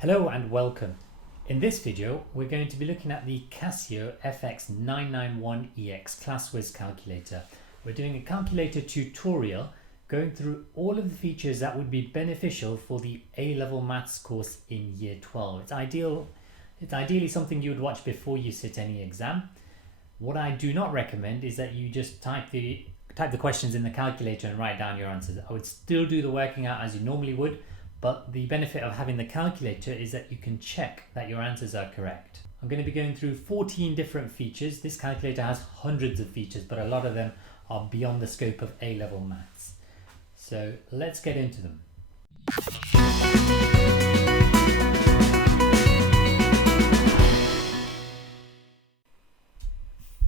Hello and welcome. In this video we're going to be looking at the Casio FX991EX Classwiz calculator. We're doing a calculator tutorial going through all of the features that would be beneficial for the A-Level Maths course in Year 12. It's ideally something you would watch before you sit any exam. What I do not recommend is that you just type the questions in the calculator and write down your answers. I would still do the working out as you normally would, but the benefit of having the calculator is that you can check that your answers are correct. I'm going to be going through 14 different features. This calculator has hundreds of features, but a lot of them are beyond the scope of A-Level Maths. So let's get into them.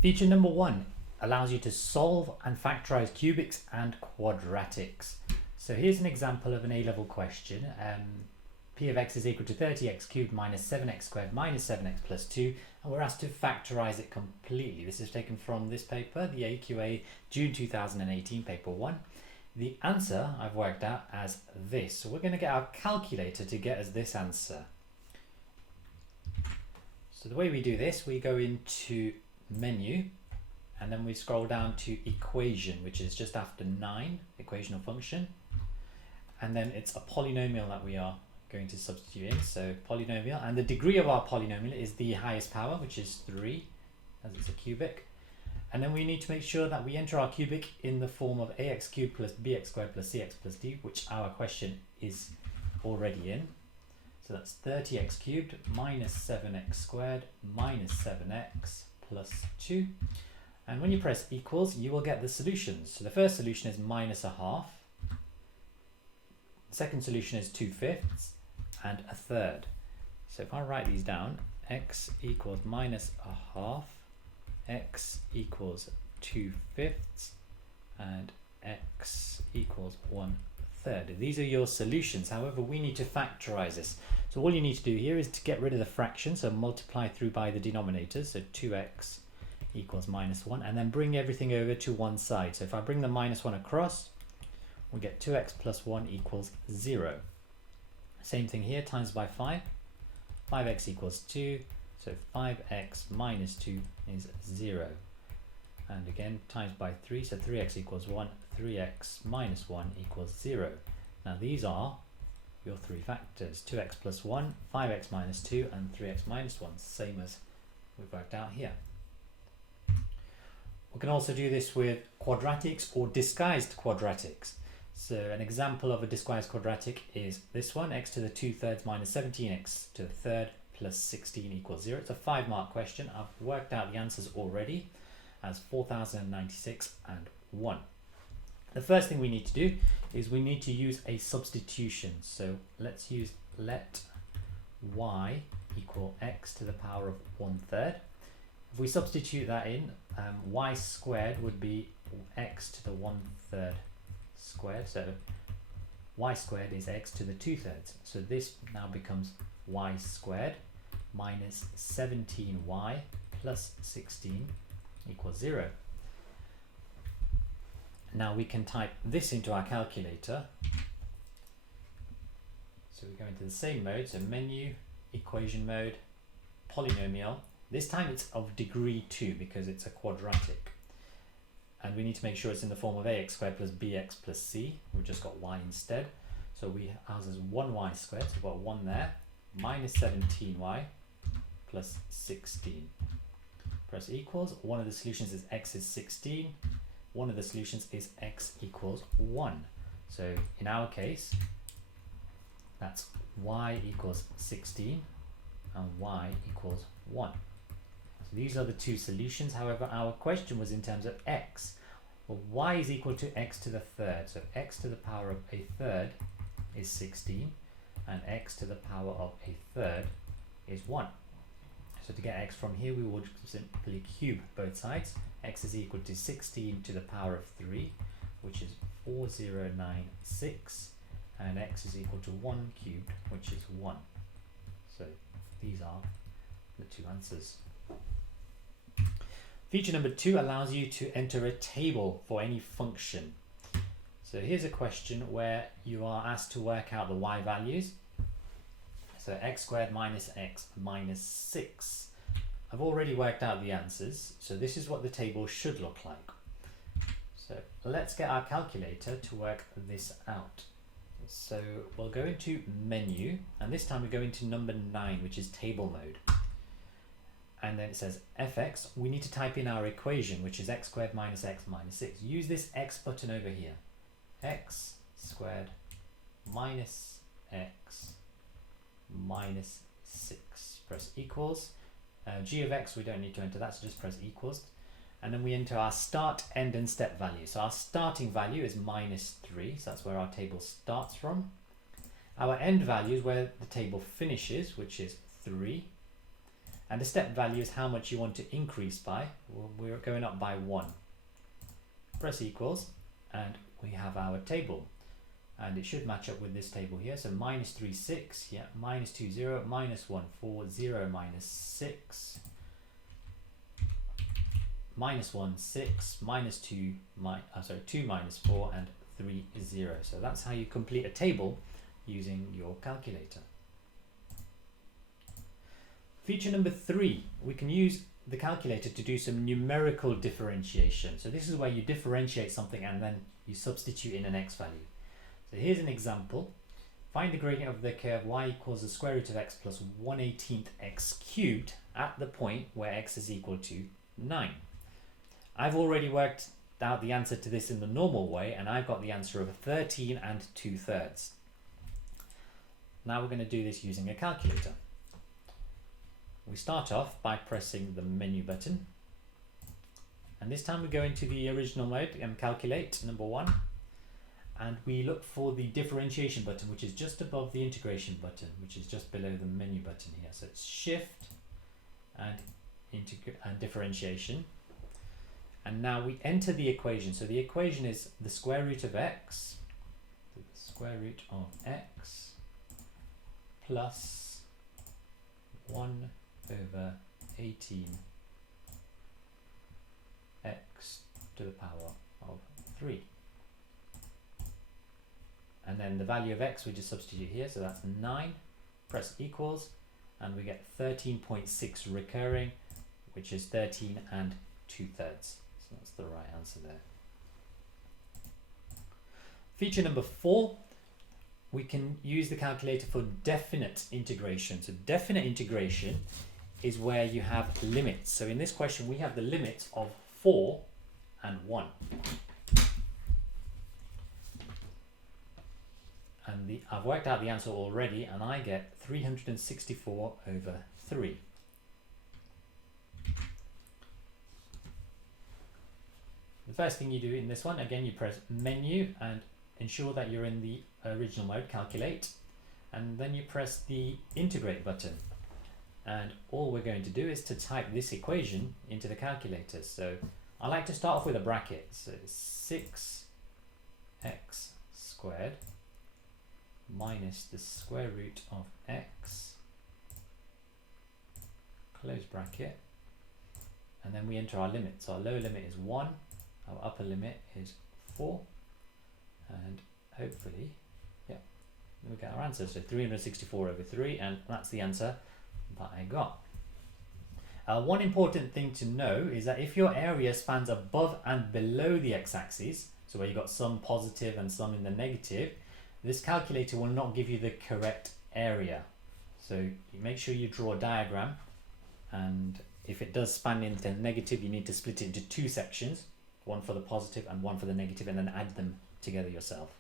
Feature number 1 allows you to solve and factorize cubics and quadratics. So here's an example of an A-level question. P of x is equal to 30x cubed minus 7x squared minus 7x plus 2, and we're asked to factorize it completely. This is taken from this paper, the AQA June 2018, paper 1. The answer I've worked out as this. So we're going to get our calculator to get us this answer. So the way we do this, we go into menu, and then we scroll down to equation, which is just after 9, equational function. And then it's a polynomial that we are going to substitute in. So polynomial, and the degree of our polynomial is the highest power, which is 3, as it's a cubic. And then we need to make sure that we enter our cubic in the form of ax cubed plus bx squared plus cx plus d, which our question is already in. So that's 30x cubed minus 7x squared minus 7x plus 2. And when you press equals, you will get the solutions. So the first solution is minus a half. The second solution is 2/5 and a third. So if I write these down, x equals minus a half, x equals 2/5, and x equals 1/3. These are your solutions. However, we need to factorize this. So all you need to do here is to get rid of the fraction, so multiply through by the denominators, so 2x equals minus 1, and then bring everything over to one side. So if I bring the minus 1 across, we get 2x plus 1 equals 0. Same thing here, times by 5. 5x equals 2, so 5x minus 2 is 0. And again, times by 3, so 3x equals 1, 3x minus 1 equals 0. Now these are your three factors, 2x plus 1, 5x minus 2, and 3x minus 1, same as we've worked out here. We can also do this with quadratics or disguised quadratics. So an example of a disguised quadratic is this one, x to the 2/3 minus 17x to the 3rd plus 16 equals 0. It's a 5-mark question. I've worked out the answers already as 4096 and 1. The first thing we need to do is we need to use a substitution. So let's use let y equal x to the power of 1/3. If we substitute that in, y squared would be x to the 1/3 squared. So y squared is x to the 2/3. So this now becomes y squared minus 17y plus 16 equals 0. Now we can type this into our calculator. So we go into the same mode, so menu, equation mode, polynomial. This time it's of degree 2 because it's a quadratic. And we need to make sure it's in the form of ax squared plus bx plus c. We've just got y instead. So ours is 1y squared, so we've got 1 there, minus 17y plus 16. Press equals. One of the solutions is x is 16. One of the solutions is x equals 1. So in our case, that's y equals 16 and y equals 1. So these are the two solutions. However, our question was in terms of x. Well, y is equal to x to the 3rd. So x to the power of a 3rd is 16 and x to the power of a 3rd is 1. So to get x from here, we would simply cube both sides. X is equal to 16 to the power of 3, which is 4096, and x is equal to 1 cubed, which is 1. So these are the two answers. Feature number 2 allows you to enter a table for any function. So here's a question where you are asked to work out the y values. So x squared minus x minus 6. I've already worked out the answers, so this is what the table should look like. So let's get our calculator to work this out. So we'll go into menu, and this time we go into number 9, which is table mode. And then it says fx, we need to type in our equation, which is x squared minus x minus 6. Use this x button over here. X squared minus x minus 6. Press equals. G of x we don't need to enter that, so just press equals. And then we enter our start, end and step value. So our starting value is minus 3, so that's where our table starts from. Our end value is where the table finishes, which is 3. And the step value is how much you want to increase by. We're going up by 1. Press equals, and we have our table. And it should match up with this table here. So minus 3, 6, yeah, minus 2, 0, minus 1, 4, 0, minus 6, minus 1, 6, minus 2, 2 minus 4, and 3, 0. So that's how you complete a table using your calculator. Feature number 3, we can use the calculator to do some numerical differentiation. So this is where you differentiate something and then you substitute in an x value. So here's an example. Find the gradient of the curve y equals the square root of x plus 1/18 x cubed at the point where x is equal to 9. I've already worked out the answer to this in the normal way, and I've got the answer of 13 and 2/3. Now we're going to do this using a calculator. We start off by pressing the menu button, and this time we go into the original mode and calculate number 1. And we look for the differentiation button, which is just above the integration button, which is just below the menu button here. So it's shift and differentiation. And now we enter the equation. So the equation is the square root of x, plus 1/18 x to the power of 3. And then the value of x we just substitute here, so that's 9. Press equals, and we get 13.6 recurring, which is 13 and 2/3. So that's the right answer there. Feature number 4, we can use the calculator for definite integration. So definite integration is where you have limits. So in this question we have the limits of 4 and 1. And I've worked out the answer already, and I get 364/3. The first thing you do in this one, again, you press menu and ensure that you're in the original mode, calculate, and then you press the integrate button. And all we're going to do is to type this equation into the calculator. So I like to start off with a bracket. So 6x squared minus the square root of x, close bracket, and then we enter our limit. So our lower limit is 1, our upper limit is 4, and hopefully, yeah, we get our answer. So 364/3, and that's the answer that I got. One important thing to know is that if your area spans above and below the x-axis, so where you've got some positive and some in the negative, this calculator will not give you the correct area. So you make sure you draw a diagram, and if it does span into negative, you need to split it into 2 sections, one for the positive and one for the negative, and then add them together yourself.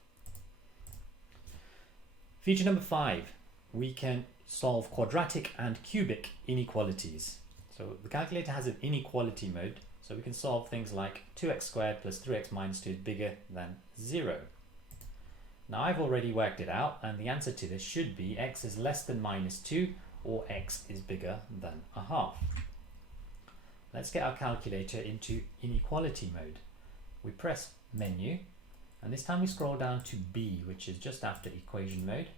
Feature number 5, we can solve quadratic and cubic inequalities. So the calculator has an inequality mode, so we can solve things like 2x squared plus 3x minus 2 is bigger than 0. Now I've already worked it out, and the answer to this should be x is less than minus 2 or x is bigger than a half. Let's get our calculator into inequality mode. We press menu, and this time we scroll down to B, which is just after equation mode.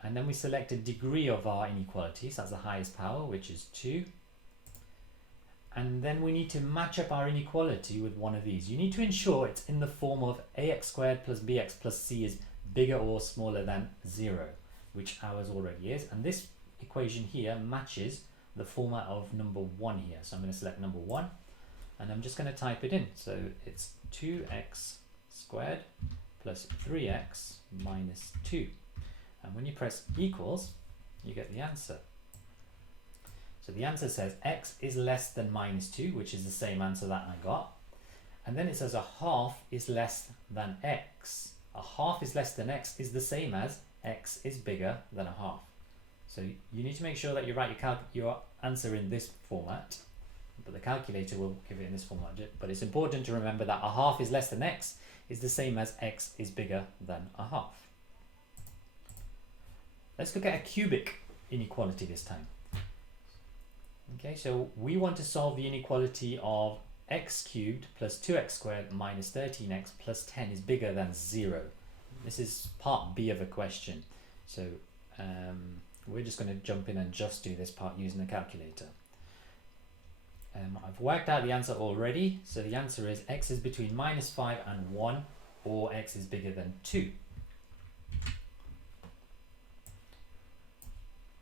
And then we select a degree of our inequality, so that's the highest power, which is 2. And then we need to match up our inequality with one of these. You need to ensure it's in the form of ax squared plus bx plus c is bigger or smaller than 0. which ours already is, and this equation here matches the format of number 1 here. So I'm going to select number 1 and I'm just going to type it in. So it's 2x squared plus 3x minus 2. And when you press equals, you get the answer. So the answer says x is less than minus 2, which is the same answer that I got. And then it says a half is less than x. A half is less than x is the same as x is bigger than a half. So you need to make sure that you write your answer in this format, but the calculator will give it in this format. But it's important to remember that a half is less than x is the same as x is bigger than a half. Let's look at a cubic inequality this time. Okay, so we want to solve the inequality of x cubed plus 2x squared minus 13x plus 10 is bigger than 0. This is part B of a question. So we're just going to jump in and just do this part using a calculator. I've worked out the answer already. So the answer is x is between minus 5 and 1, or x is bigger than 2.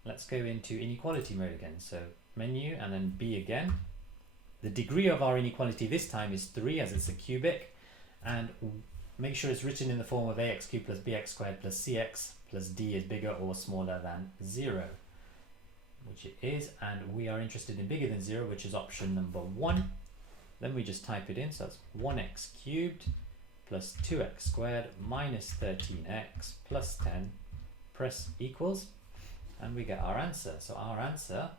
Let's go into inequality mode again. So menu and then B again. The degree of our inequality this time is 3, as it's a cubic, and make sure it's written in the form of ax cubed plus bx squared plus cx plus d is bigger or smaller than 0, which it is, and we are interested in bigger than 0, which is option number 1. Then we just type it in, so that's 1x cubed plus 2x squared minus 13x plus 10, press equals, and we get our answer. So our answer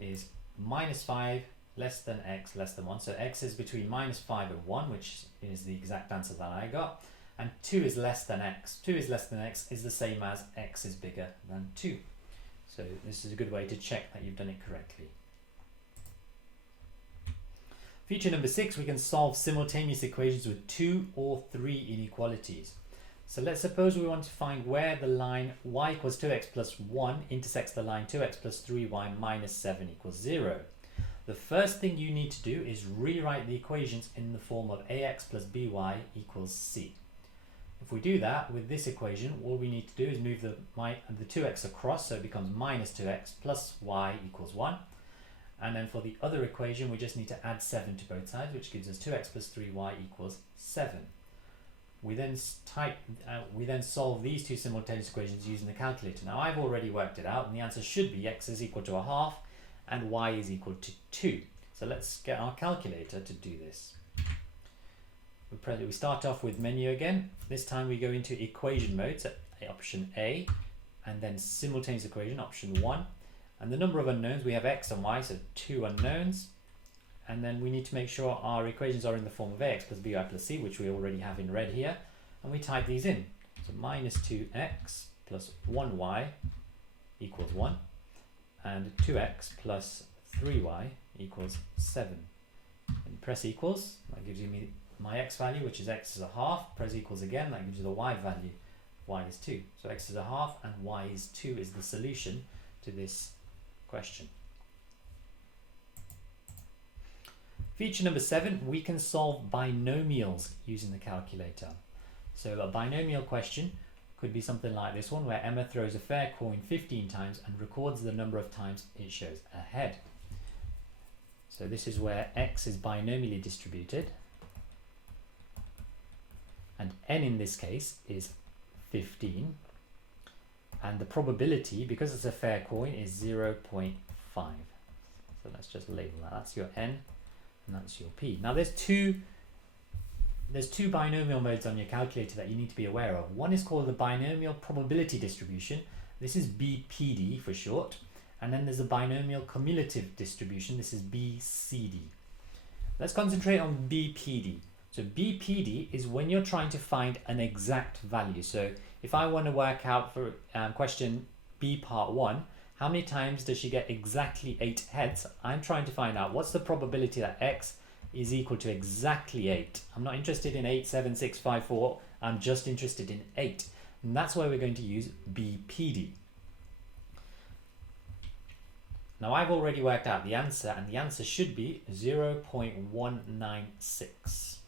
is minus 5 less than x less than 1. So x is between minus 5 and 1, which is the exact answer that I got. And 2 is less than x. 2 is less than x is the same as x is bigger than 2. So this is a good way to check that you've done it correctly. Feature number 6, we can solve simultaneous equations with 2 or 3 inequalities. So let's suppose we want to find where the line y equals 2x plus 1 intersects the line 2x plus 3y minus 7 equals 0. The first thing you need to do is rewrite the equations in the form of ax plus by equals c. If we do that with this equation, all we need to do is move the 2x across, so it becomes minus 2x plus y equals 1. And then for the other equation, we just need to add 7 to both sides, which gives us 2x plus 3y equals 7. We then solve these two simultaneous equations using the calculator. Now I've already worked it out, and the answer should be x is equal to a half and y is equal to 2. So let's get our calculator to do this. We start off with menu again. This time we go into equation mode, so option A, and then simultaneous equation, option 1. And the number of unknowns, we have x and y, so 2 unknowns. And then we need to make sure our equations are in the form of ax plus by plus c, which we already have in red here. And we type these in. So minus 2x plus 1y equals 1. And 2x plus 3y equals 7. And press equals, that gives you my x value, which is x is a half. Press equals again, that gives you the y value, y is 2. So x is a half and y is 2 is the solution to this question. Feature number 7, we can solve binomials using the calculator. So a binomial question could be something like this one, where Emma throws a fair coin 15 times and records the number of times it shows a head. So this is where x is binomially distributed, and n in this case is 15, and the probability, because it's a fair coin, is 0.5. So let's just label that. That's your n and that's your p. Now there's two binomial modes on your calculator that you need to be aware of. One is called the binomial probability distribution. This is BPD for short. And then there's a binomial cumulative distribution. This is BCD. Let's concentrate on BPD. So BPD is when you're trying to find an exact value. So if I want to work out for question B part 1, how many times does she get exactly 8 heads? I'm trying to find out what's the probability that x is equal to exactly 8. I'm not interested in 8, 7, 6, 5, 4. I'm just interested in 8. And that's why we're going to use BPD. Now I've already worked out the answer, and the answer should be 0.196.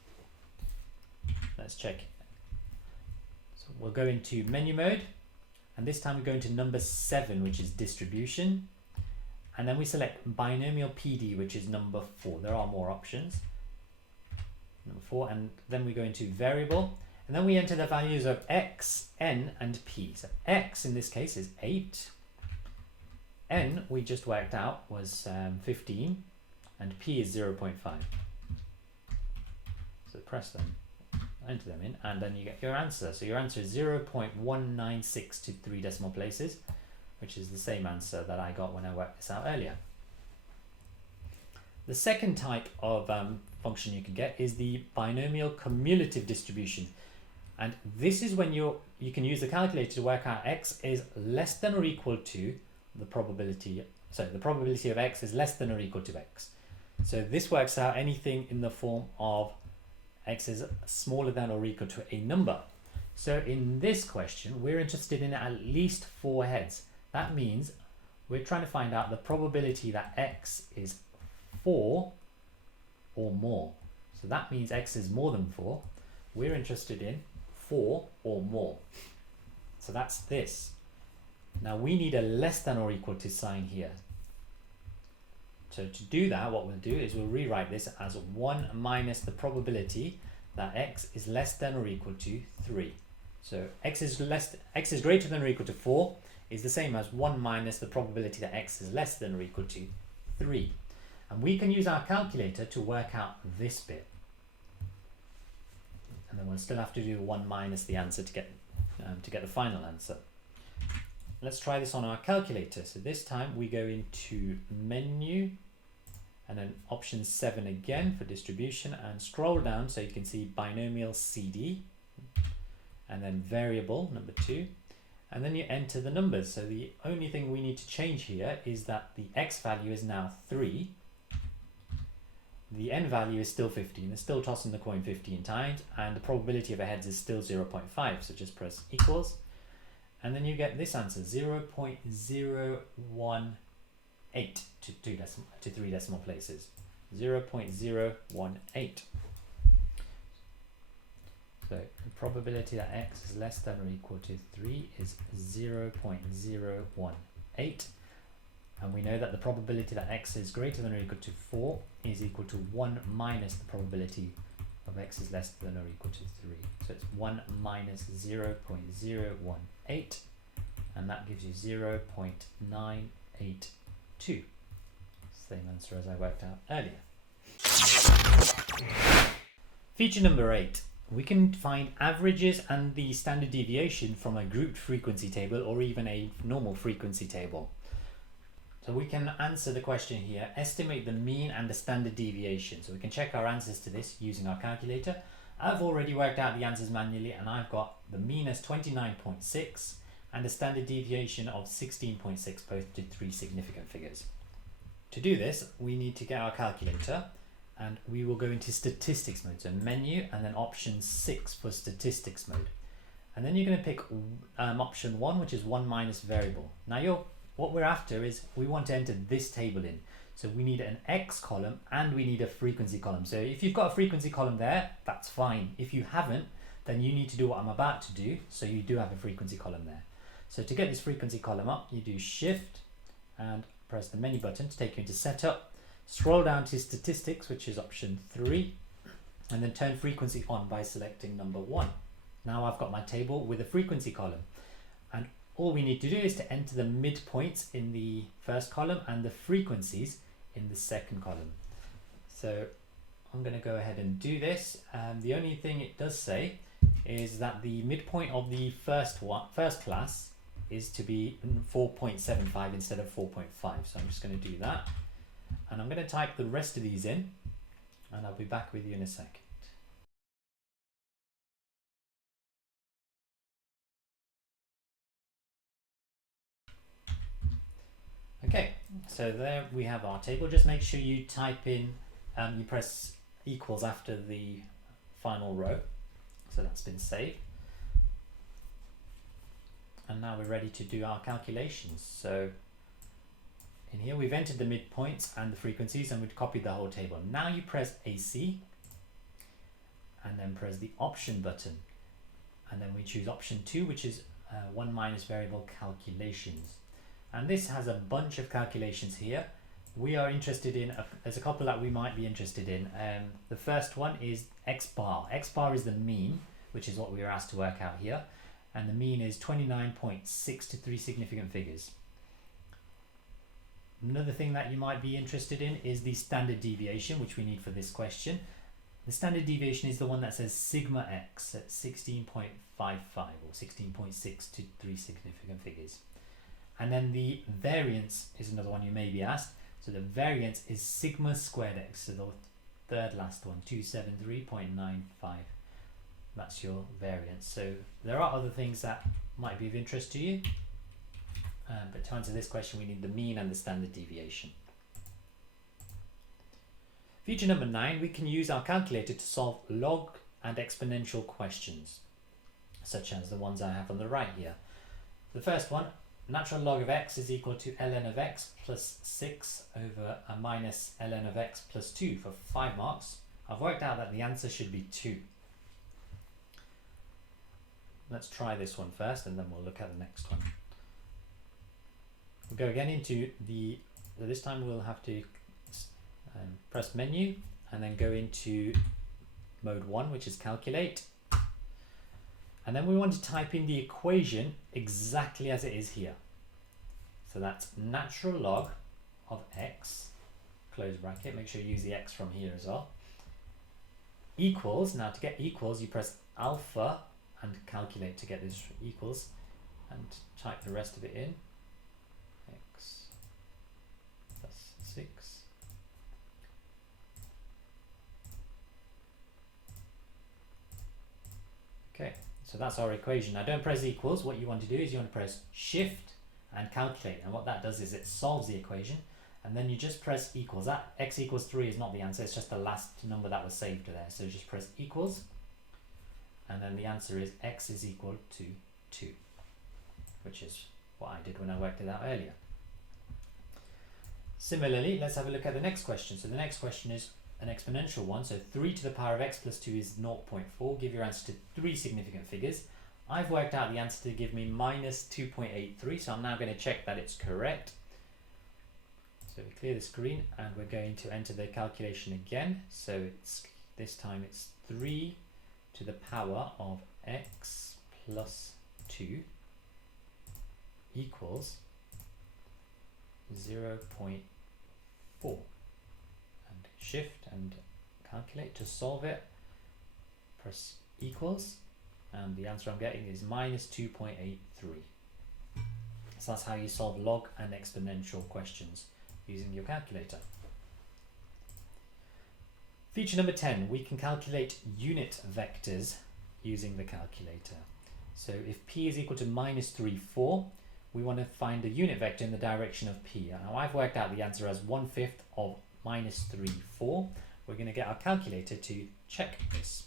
Let's check we'll go into menu mode, and this time we go into number 7, which is distribution, and then we select binomial PD, which is number 4. There are more options. Number 4, and then we go into variable, and then we enter the values of x, n, and p. So x in this case is 8, n we just worked out was 15, and p is 0.5. So press them, enter them in, and then you get your answer. So your answer is 0.196 to 3 decimal places, which is the same answer that I got when I worked this out earlier. The second type of function you can get is the binomial cumulative distribution, and this is when you can use the calculator to work out x is less than or equal to the probability. So the probability of x is less than or equal to x. So this works out anything in the form of x is smaller than or equal to a number. So in this question, we're interested in at least 4 heads. That means we're trying to find out the probability that x is 4 or more. So that means x is more than 4. We're interested in 4 or more. So that's this. Now we need a less than or equal to sign here. So to do that, what we'll do is we'll rewrite this as 1 minus the probability that x is less than or equal to 3. So x is greater than or equal to 4 is the same as 1 minus the probability that x is less than or equal to 3. And we can use our calculator to work out this bit. And then we'll still have to do 1 minus the answer to get the final answer. Let's try this on our calculator. So this time we go into menu, and then option 7 again for distribution, and scroll down so you can see binomial CD, and then variable number 2, and then you enter the numbers. So the only thing we need to change here is that the x value is now 3, the n value is still 15, it's still tossing the coin 15 times, and the probability of a heads is still 0.5, so just press equals, and then you get this answer, 0.018 to 3 decimal places, 0.018. So the probability that x is less than or equal to 3 is 0.018. And we know that the probability that x is greater than or equal to 4 is equal to 1 minus the probability of x is less than or equal to 3. So it's 1 minus 0.018, and that gives you 0.982. Same answer as I worked out earlier. Feature number 8. We can find averages and the standard deviation from a grouped frequency table or even a normal frequency table. So we can answer the question here, estimate the mean and the standard deviation. So we can check our answers to this using our calculator. I've already worked out the answers manually, and I've got the mean as 29.6 and the standard deviation of 16.6, both to 3 significant figures. To do this, we need to get our calculator, and we will go into statistics mode. So menu and then option 6 for statistics mode. And then you're going to pick option 1, which is 1 minus variable. Now what we're after is we want to enter this table in. So we need an X column and we need a frequency column. So if you've got a frequency column there, that's fine. If you haven't, then you need to do what I'm about to do. So you do have a frequency column there. So to get this frequency column up, you do Shift and press the menu button to take you into setup. Scroll down to statistics, which is option 3, and then turn frequency on by selecting number 1. Now I've got my table with a frequency column, and all we need to do is to enter the midpoints in the first column and the frequencies in the second column. So I'm going to go ahead and do this. The only thing it does say is that the midpoint of the first class is to be 4.75 instead of 4.5. So I'm just going to do that, and I'm going to type the rest of these in, and I'll be back with you in a second. Okay, so there we have our table. Just make sure you type in, you press equals after the final row. So that's been saved. And now we're ready to do our calculations. So in here we've entered the midpoints and the frequencies, and we've copied the whole table. Now you press AC and then press the option button. and then we choose option 2, which is 1 minus variable calculations. And this has a bunch of calculations here. We are interested in, there's a couple that we might be interested in. The first one is x bar. X bar is the mean, which is what we were asked to work out here. And the mean is 29.6 to 3 significant figures. Another thing that you might be interested in is the standard deviation, which we need for this question. The standard deviation is the one that says sigma x at 16.55 or 16.6 to 3 significant figures. And then the variance is another one you may be asked. So the variance is sigma squared x, so the third last one, 273.95. That's your variance. So there are other things that might be of interest to you. But to answer this question, we need the mean and the standard deviation. Feature number 9, we can use our calculator to solve log and exponential questions, such as the ones I have on the right here. The first one, natural log of x is equal to ln of x plus 6 over a minus ln of x plus 2 for 5 marks. I've worked out that the answer should be 2. Let's try this one first and then we'll look at the next one. We'll go again into this time we'll have to press menu and then go into mode 1, which is calculate. And then we want to type in the equation exactly as it is here. So that's natural log of x, close bracket, make sure you use the x from here as well, equals, now to get equals you press alpha and calculate to get this equals and type the rest of it in, x plus 6 . Okay, so that's our equation. Now don't press equals, what you want to do is you want to press shift and calculate, and what that does is it solves the equation and then you just press equals. That x equals 3 is not the answer, it's just the last number that was saved there, so just press equals and then the answer is x is equal to 2, which is what I did when I worked it out earlier. Similarly, let's have a look at the next question. So the next question is an exponential one, so 3 to the power of x plus 2 is 0.4. Give your answer to 3 significant figures. I've worked out the answer to give me minus 2.83, so I'm now going to check that it's correct. So we clear the screen and we're going to enter the calculation again. So this time it's 3 to the power of x plus 2 equals 0.4. And shift and calculate to solve it. Press equals and the answer I'm getting is minus 2.83. So that's how you solve log and exponential questions using your calculator. Feature number 10, we can calculate unit vectors using the calculator. So if p is equal to minus 3, 4, we want to find the unit vector in the direction of p. Now I've worked out the answer as 1/5 of minus 3, 4. We're going to get our calculator to check this.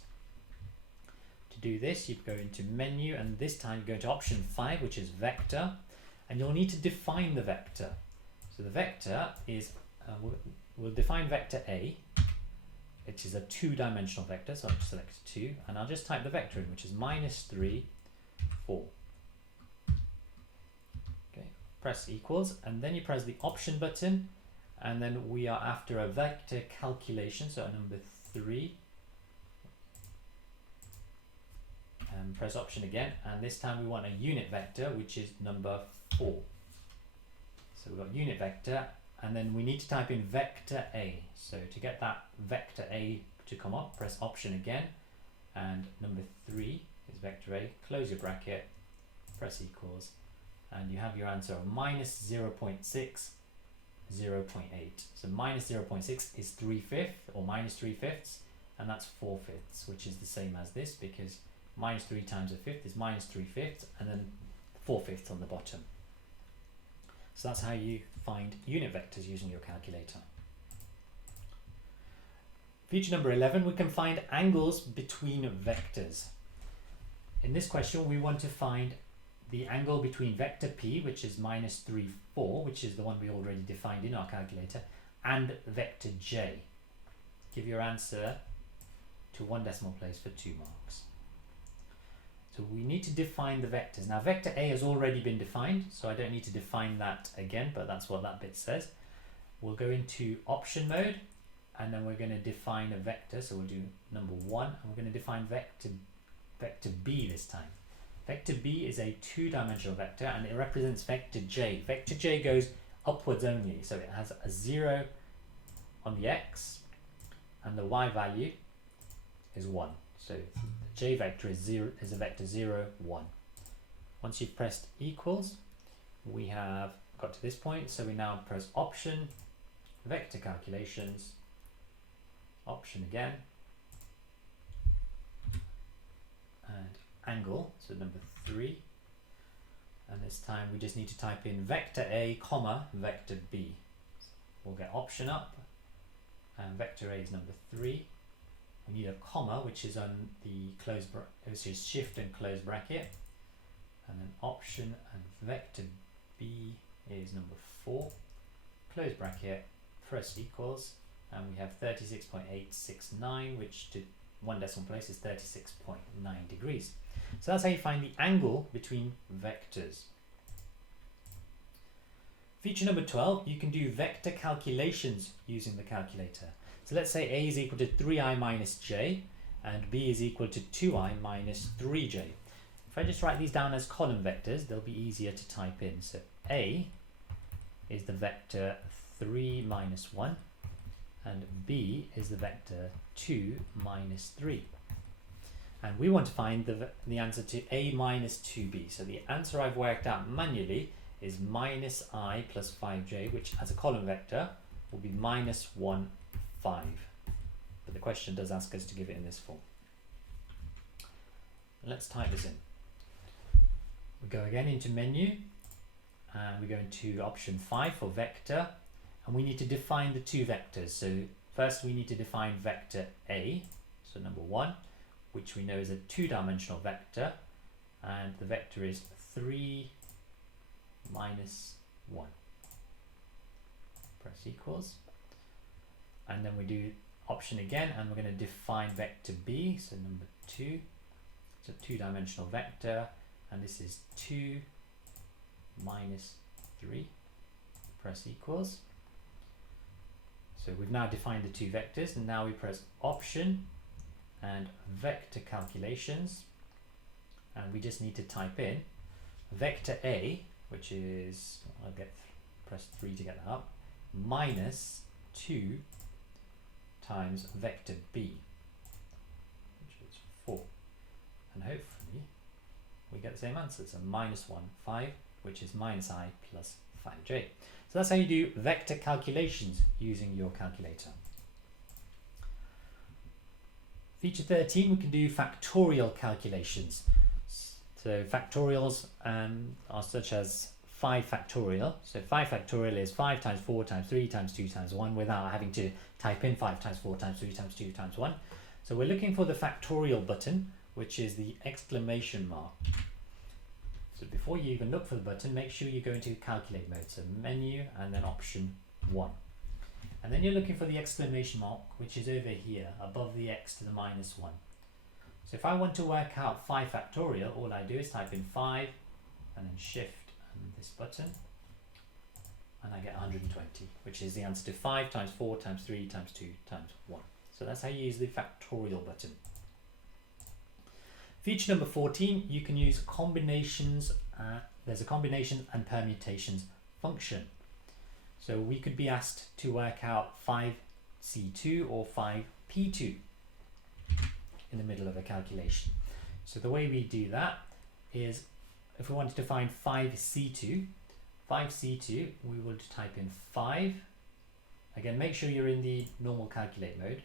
To do this, you go into menu and this time you go into option 5, which is vector, and you'll need to define the vector. So the vector is, we'll define vector A, which is a 2-dimensional vector, so I'll select 2 and I'll just type the vector in, which is minus 3, 4. Okay, press equals and then you press the option button and then we are after a vector calculation, so number 3. And press option again and this time we want a unit vector, which is number 4. So we've got unit vector and then we need to type in vector A. So to get that vector A to come up, press option again and number 3 is vector A, close your bracket, press equals and you have your answer of minus 0.6, 0.8. So minus 0.6 is 3/5 or minus 3/5 and that's 4/5, which is the same as this because minus 3 times a fifth is minus 3/5 and then 4/5 on the bottom. So that's how you find unit vectors using your calculator. Feature number 11, we can find angles between vectors. In this question, we want to find the angle between vector p, which is minus 3, 4, which is the one we already defined in our calculator, and vector j. Give your answer to 1 decimal place for 2 marks. So we need to define the vectors. Now vector A has already been defined, so I don't need to define that again, but that's what that bit says. We'll go into option mode, and then we're going to define a vector. So we'll do number 1, and we're going to define vector B this time. Vector B is a 2-dimensional vector, and it represents vector J. Vector J goes upwards only, so it has a 0 on the x, and the y value is 1. So the J vector is a vector 0, 1. Once you've pressed equals, we have got to this point, so we now press option, vector calculations, option again, and angle, so number 3, and this time we just need to type in vector A, comma, vector B. We'll get option up, and vector A is number 3. We need a comma, which is on the which is shift and close bracket, and then option and vector B is number 4, close bracket, press equals, and we have 36.869, which to 1 decimal place is 36.9 degrees. So that's how you find the angle between vectors. Feature number 12, you can do vector calculations using the calculator. So let's say A is equal to 3i minus j, and B is equal to 2i minus 3j. If I just write these down as column vectors, they'll be easier to type in. So A is the vector 3 minus 1, and B is the vector 2 minus 3. And we want to find the answer to A minus 2B. So the answer I've worked out manually is minus I plus 5j, which as a column vector will be minus 1, 5. But the question does ask us to give it in this form. Let's type this in. We go again into menu, and we go into option 5 for vector, and we need to define the 2 vectors. So first we need to define vector A, so number 1, which we know is a 2-dimensional vector, and the vector is 3 minus 1. Press equals, and then we do option again, and we're going to define vector B, so number 2. It's a 2-dimensional vector, and this is 2 minus 3. Press equals. So we've now defined the 2 vectors, and now we press option and vector calculations, and we just need to type in vector A, which is, press 3 to get that up, minus 2 times vector B, which is 4, and hopefully we get the same answer. So minus 1, 5, which is minus I plus 5j. So that's how you do vector calculations using your calculator. Feature 13, we can do factorial calculations. So factorials are such as 5 factorial. So 5 factorial is 5 times 4 times 3 times 2 times 1 without having to type in 5 times 4 times 3 times 2 times 1. So we're looking for the factorial button, which is the exclamation mark. So before you even look for the button, make sure you go into calculate mode. So menu and then option 1. And then you're looking for the exclamation mark, which is over here above the x to the minus 1. So if I want to work out 5 factorial, all I do is type in 5 and then shift and this button, and I get 120, which is the answer to 5 times 4 times 3 times 2 times 1. So that's how you use the factorial button. Feature number 14, you can use combinations. There's a combination and permutations function. So we could be asked to work out 5c2 or 5p2 in the middle of a calculation. So the way we do that is, if we wanted to find 5c2, we would type in 5. Again, make sure you're in the normal calculate mode.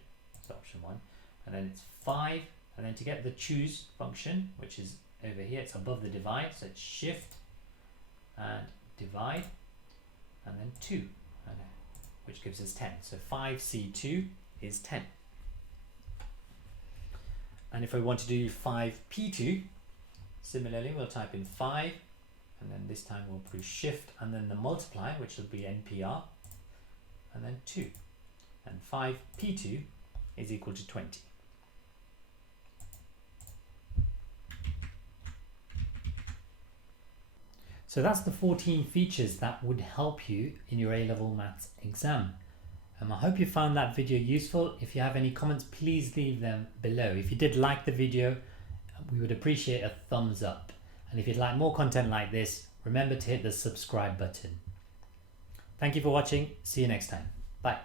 So option 1, and then it's 5, and then to get the choose function, which is over here, it's above the divide, so it's shift and divide, and then 2, which gives us 10. So 5c2 is 10. And if we want to do 5p2, similarly we'll type in 5, and then this time we'll push shift and then the multiply, which will be NPR, and then 2. And 5p2 is equal to 20. So that's the 14 features that would help you in your A-Level Maths exam. I hope you found that video useful. If you have any comments, please leave them below. If you did like the video, we would appreciate a thumbs up. And if you'd like more content like this, remember to hit the subscribe button. Thank you for watching. See you next time. Bye.